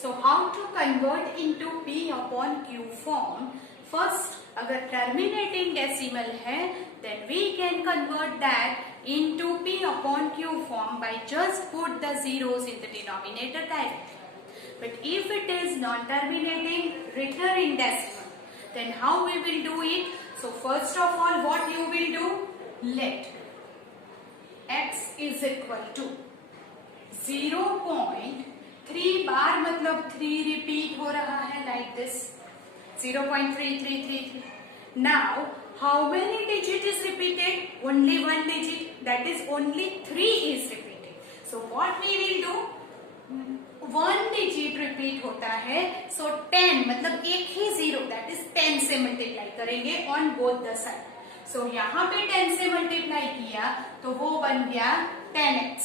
So how to convert into P upon Q form? First, अगर terminating decimal है, then we can convert that into P upon Q form by just put the zeros in the denominator directly. But if it is non-terminating recurring decimal, then how we will do it? So first of all, what you will do? Let x is equal to 0.3 बार मतलब 3 repeat हो रहा है like this 0.3333. Now how many digit is repeated? Only one digit, that is only 3 is repeated. So what we will do? One digit repeat होता है, सो 10 मतलब एक ही zero, that is 10 से multiply करेंगे ऑन बोथ द साइड. सो यहाँ पे 10 से multiply किया तो वो बन गया 10x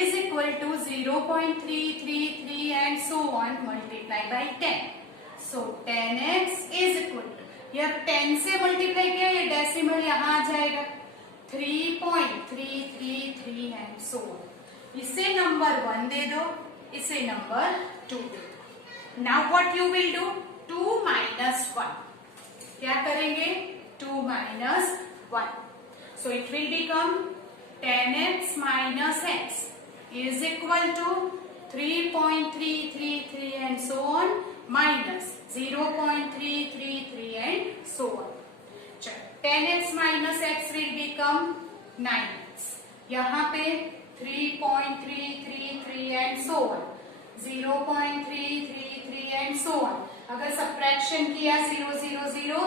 is equal to 0.333 and so on multiply by 10. So 10x is equal to, यह 10 से मल्टीप्लाई किया, ये डेसिमल यहाँ आ जाएगा 3.333 एंड सो ऑन. इसे नंबर 1 दे दो, इसे नंबर 2 दे दो. Now what you will do? 2 minus 1. क्या करेंगे? 2 minus 1. So it will become 10x minus x is equal to 3.333 and so on minus 0.333 and so on. 10x minus x will become 9x. यहाँ पे 3.333 and so on, 0.333 and so on. अगर subtraction किया 0 0 0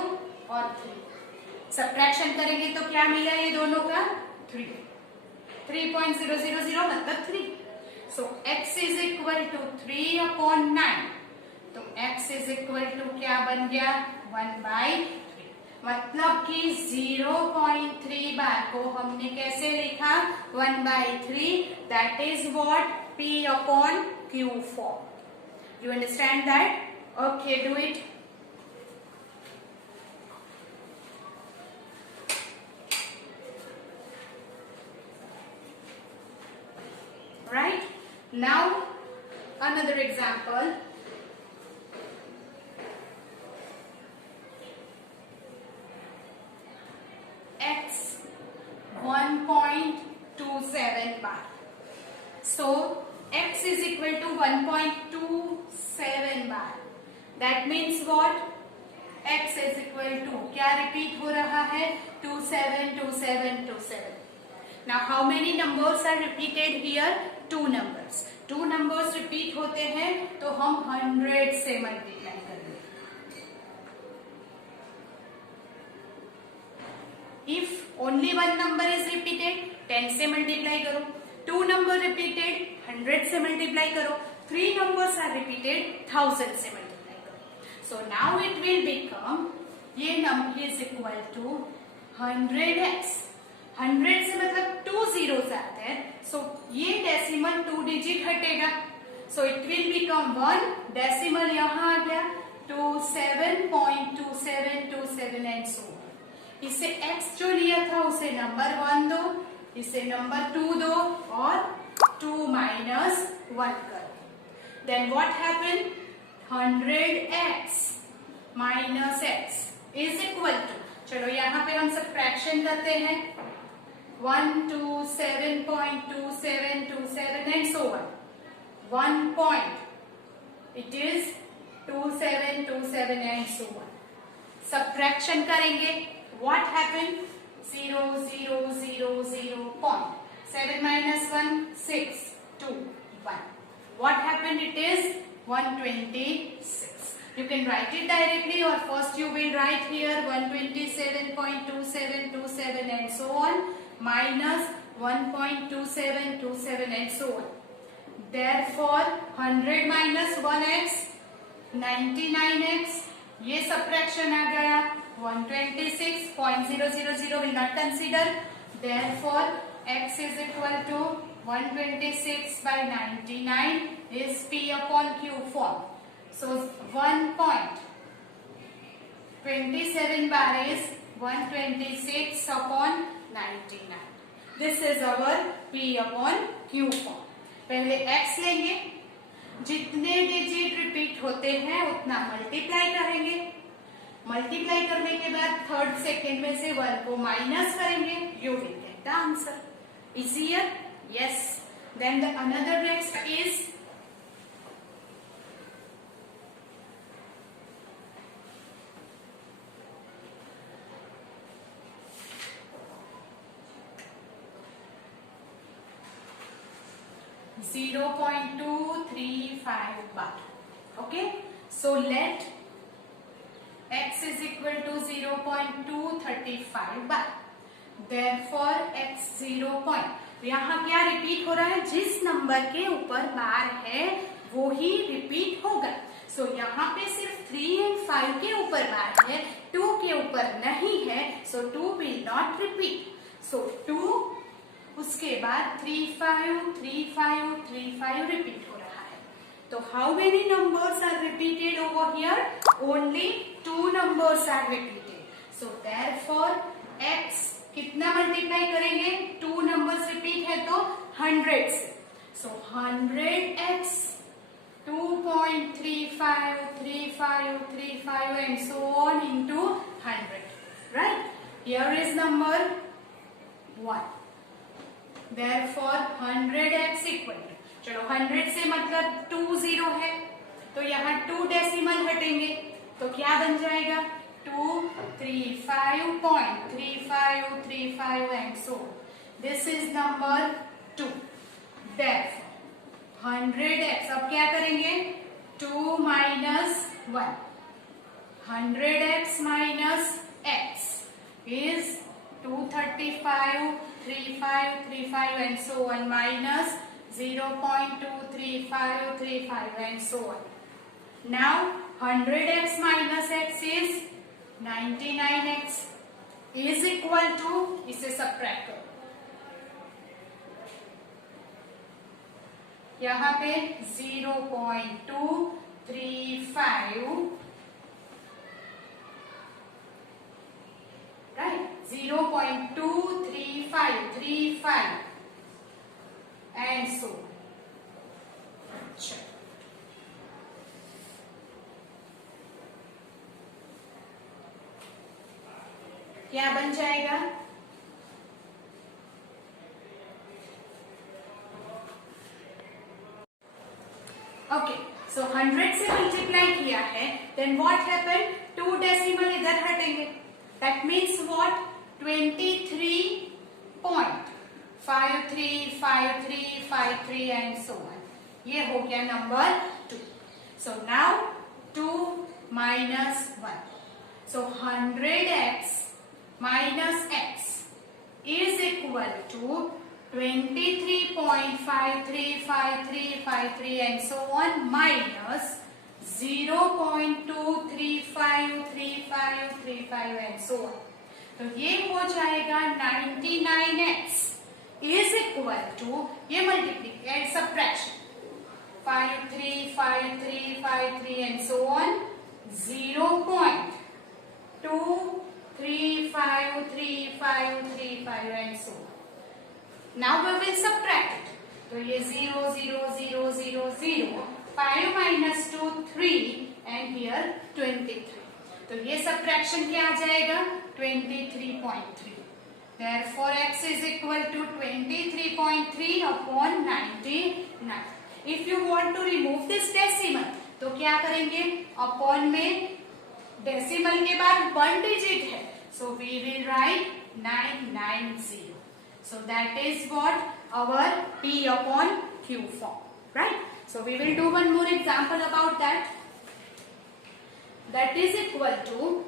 और 3, subtraction करेंगे तो क्या मिला ये दोनों का? 3. 3.000 मतलब 3. So x is equal to 3 upon 9. तो x इज इक्वल टू क्या बन गया? 1/3. मतलब कि 0.3 बार को हमने कैसे लिखा? 1/3. That is what? P upon Q form. You understand that? Okay, do it. Right? Now another example. X 1.27 bar. So x is equal to 1.27 bar. That means what? x is equal to क्या repeat हो रहा है? 27 27 27. Now how many numbers are repeated here? 2 numbers. 2 numbers repeat होते हैं तो हम 100 से multiply करेंगे. If only one number is repeated, 10 से मल्टीप्लाई करो. 2 number repeated, 100 से मल्टीप्लाई करो. 3 numbers are repeated, 1000 से मल्टीप्लाई करो. So now it will become, ये number is equal to 100x. 100 से मतलब 2 zeros आते हैं. So ये डेसिमल 2 डिजिट हटेगा. So it will become 1. Decimal यहाँ आ गया 27.2727 and so on. इसे x जो लिया था उसे नंबर 1 दो, इसे नंबर 2 दो और 2 minus 1 कर. Then what happened? 100x minus x is equal to, चलो यहाँ पे हम सब्ट्रैक्शन करते हैं 127.2727 and so on. 1 point, it is 2727 and so on. Subtraction करेंगे. What happened? 0 0 0 0 point. 7 minus 1 6 2 1. What happened? It is 126. You can write it directly, or first you will write here 127.2727 and so on minus 1.2727 and so on. Therefore 100 minus 1x 99x. ये subtraction आ गया 126.000 will not consider. Therefore x is equal to 126 by 99 is P upon Q form. So 1.27 bar is 126 upon 99. This is our P upon Q form. पहले x लेंगे, जितने digit repeat होते हैं उतना multiply करेंगे, multiply करने के बाद थर्ड सेकेंड में से 1 को माइनस करेंगे, you will get the answer. Easier? Yes. Then the another next is 0.235 bar. Okay, so let x is equal to 0.235 bar. Therefore x 0 point, यहाँ क्या रिपीट हो रहा है, जिस नंबर के ऊपर बार है वो ही रिपीट होगा. सो यहाँ पे सिर्फ 3 and 5 के ऊपर बार है, 2 के ऊपर नहीं है, सो 2 विल नॉट रिपीट. सो 2 उसके बाद 3 5 3 5 3 5 रिपीट हो रहा है. तो how many numbers are repeated over here? Only 2 numbers are repeated. So therefore x कितना मल्टीप्लाई करेंगे, 2 नंबर्स रिपीट है तो 100 से. सो 100x 2.35 35 35 and so on into 100. Right? Here is number 1. Therefore 100x equal to, चलो 100 से मतलब 20 है, तो यहाँ 2 डेसिमल हटेंगे तो क्या बन जाएगा, 235.3535 and so on. This is number 2. Therefore 100x, अब क्या करेंगे, 2 minus 1, 100x minus x is 235 35 35 and so on minus 0.23535 and so on. Now 100x minus x is 99x is equal to, इसे सबट्रैक्ट करो, यहाँ पे 0.235, right, 0.23535 and so on. अच्छा, क्या बन जाएगा, ओके. सो 100 से मल्टीप्लाई किया है, देन व्हाट हैपेंड, 2 डेसिमल इधर हटेंगे, that means what, 23.535353 and so on. ये हो गया number 2. So now 2 minus 1, so 100x minus x is equal to 23.535353 and so on minus 0.2353535 and so on. तो ये हो जाएगा 99x is equal to, ये multiplication subtraction, 535353 and so on 0.2353535 and so on. Now we will subtract it. तो ये 0 0 0 0 0, 5 minus 2 3 and here 23. तो ये subtraction क्या आ जाएगा, 23.3. Therefore x is equal to 23.3 upon 99. If you want to remove this decimal, तो क्या करेंगे, अपॉन में डेसिमल के बाद 1 डिजिट है, so we will write 990. So that is what our P upon Q form, right? So we will do one more example about that. That is equal to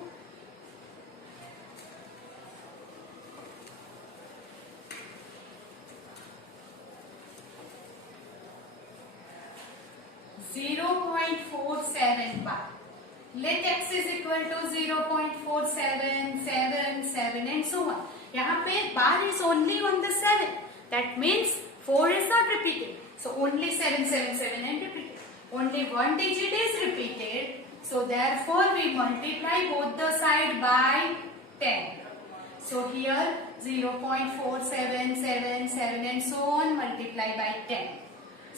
0.47 bar. Let x is equal to 0.4777 and so on. यहाँ पे bar is only on the 7. That means 4 is not repeated. So only 777 and repeated. Only 1 digit is repeated. So therefore we multiply both the side by 10. So here 0.4777 and so on multiply by 10.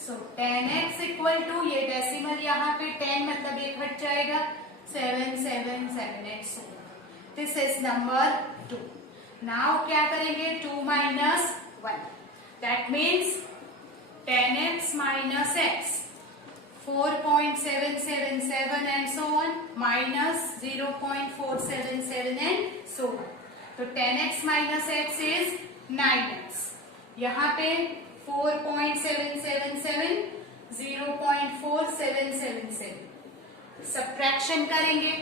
So 10x equal to, ये decimal यहाँ पे 10 मतलब एक हट जाएगा, 777x होगा। This is number 2। Now क्या करेंगे, 2 minus 1, that means 10x minus x, 4.777 and so on, minus 0.477 and so on. तो 10x minus x is 9x. यहाँ पे 4.777, 0.4777. Subtraction करेंगे,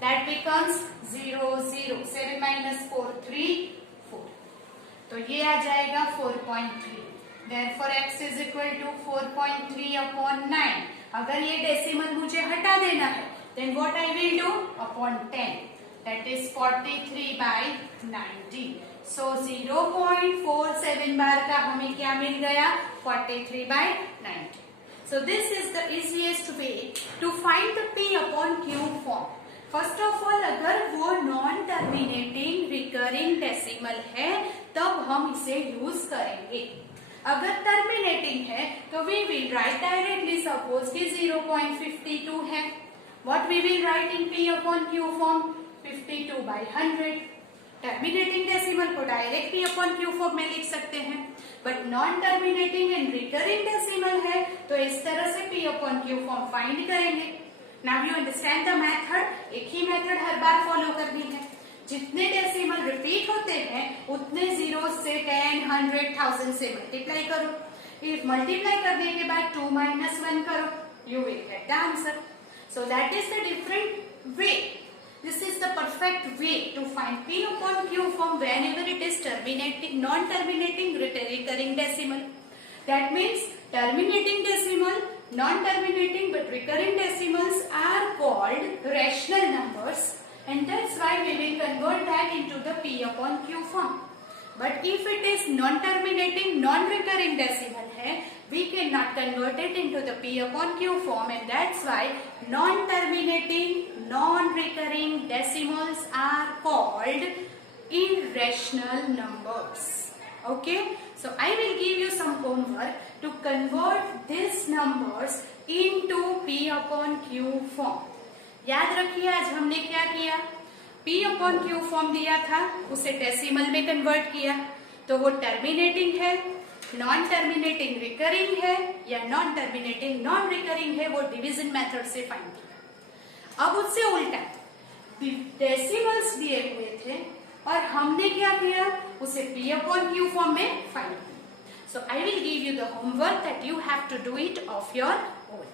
that becomes 0, 0. 7 minus 4, 3, 4. तो ये आ जाएगा 4.3. Therefore x is equal to 4.3 upon 9. अगर ये डेसिमल मुझे हटा देना है, then what I will do, upon 10, that is 43 by 90. So 0.47 बार का हमें क्या मिल गया, 43 by 90. So this is the easiest way to find the P upon Q form. First of all, अगर वो नॉन टर्मिनेटिंग रिकरिंग डेसिमल है तब हम इसे यूज करेंगे। अगर टर्मिनेटिंग है तो we will write directly, suppose कि 0.52 है, what we will write in P upon Q form, 52 by 100। Terminating decimal को direct P upon Q form में लिख सकते हैं, but non terminating and recurring decimal है तो इस तरह से P upon Q form find करेंगे। Now you understand the method. एक ही मेथड हर बार फॉलो करनी है। जितने डेसिमल रिपीट होते हैं उतने जीरो से 10, 100, 1000 से मल्टीप्लाई करो। इफ मल्टीप्लाई करने के बाद 2 minus 1 करो, you will get the answer. So that is the different way. This is the perfect way to find P upon Q form whenever it is terminating, non-terminating, recurring decimal. That means terminating decimal, non-terminating but recurring decimals are called rational numbers. And that's why we will convert that into the P upon Q form. But if it is non-terminating, non-recurring decimal है, we cannot convert it into the P upon Q form, and that's why non-terminating, non-recurring decimals are called irrational numbers. Okay? So I will give you some homework to convert these numbers into P upon Q form. याद रखिए आज हमने क्या किया, P upon Q form दिया था, उसे decimal में कन्वर्ट किया, तो वो टर्मिनेटिंग है, नॉन टर्मिनेटिंग रिकरिंग है या नॉन टर्मिनेटिंग नॉन रिकरिंग है, वो डिवीजन मेथड से फाइंड किया। अब उससे उल्टा डेसिमल्स दिए हुए थे और हमने क्या किया, उसे P अपॉन Q फॉर्म में फाइंड किया। So I will give you the homework that you have to do it of your own.